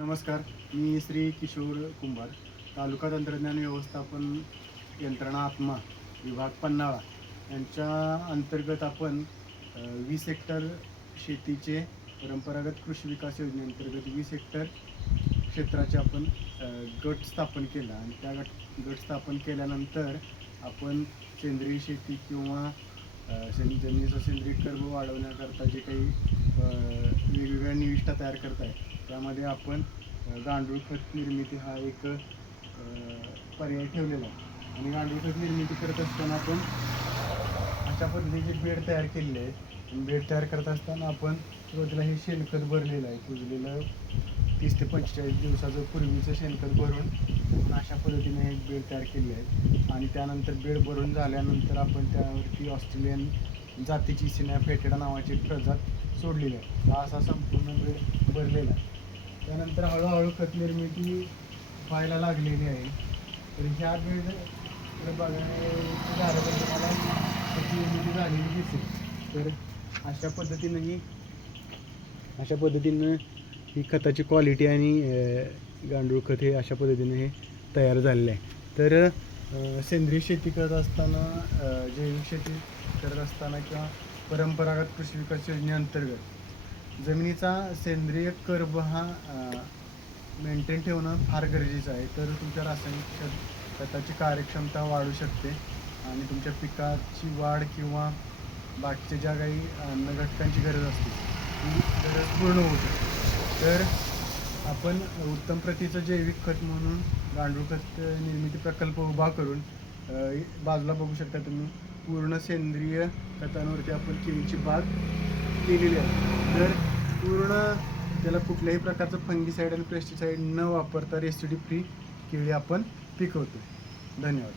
नमस्कार, मी श्री किशोर कुंभार, तालुका तंत्रज्ञान व्यवस्थापन यंत्रणा आत्मा विभाग पन्हाळा यांच्या अंतर्गत आपण 20 हेक्टर शेतीचे परंपरागत कृषी विकास योजनेअंतर्गत 20 हेक्टर क्षेत्राचे आपण गट स्थापन केला आणि त्या गट स्थापन केल्यानंतर आपण सेंद्रिय शेती किंवा जमिनीचा सेंद्रिय कर्ब वाढवण्याकरता जे काही वेगवेगळ्या निविष्ठा तयार करत आहे त्यामध्ये आपण गांडूळ खत निर्मिती हा एक पर्याय ठेवलेला आहे. आणि गांडूळ खत निर्मिती करत असताना आपण अशा पद्धतीचे बेड तयार केलेले आहेत. बेड तयार करत असताना आपण सुरुवातीला हे शेणखत भरलेलं आहे, कुजलेलं 30 ते 45 दिवसाचं पूर्वीचं शेणखत भरून अशा पद्धतीने हे बेड तयार केले आहेत. आणि त्यानंतर बेड भरून झाल्यानंतर आपण त्यावरती ऑस्ट्रेलियन जातीची सिना फेटेडा नावाची एक प्रजात सोडलेली आहे. हा असा संपूर्ण बेड भरलेला आहे. त्यानंतर हळूहळू खत निर्मिती व्हायला लागलेली आहे. तर ह्या बेड झाल्यावर तुम्हाला खत निर्मिती झालेली दिसेल. तर अशा पद्धतीनं ही खताची क्वालिटी आणि गांडूळ खत हे अशा पद्धतीने हे तयार झालेलं आहे. तर सेंद्रिय शेती करत असताना, जैविक शेती करत असताना किंवा परंपरागत कृषी विकास योजनेअंतर्गत जमिनीचा सेंद्रिय कर्ब हा मेंटेन ठेवणं फार गरजेचं आहे. तर तुमच्या रासायनिक खताची कार्यक्षमता वाढू शकते आणि तुमच्या पिकाची वाढ किंवा बाकीच्या ज्या काही अन्न घटकांची गरज असते ती गरज पूर्ण होऊ शकते. तर आपण उत्तम प्रतीचं जैविक खत म्हणून गांडूळ खत निर्मिती प्रकल्प उभा करून बाजूला बघू शकता तुम्ही पूर्ण सेंद्रिय खतांवरती आपण केळीची बाग केलेली आहे. तर पूर्ण त्याला कुठल्याही प्रकारचं फंगीसाईड आणि पेस्टिसाईड न वापरता रेसिड्यू फ्री केळी आपण पिकवतो. धन्यवाद.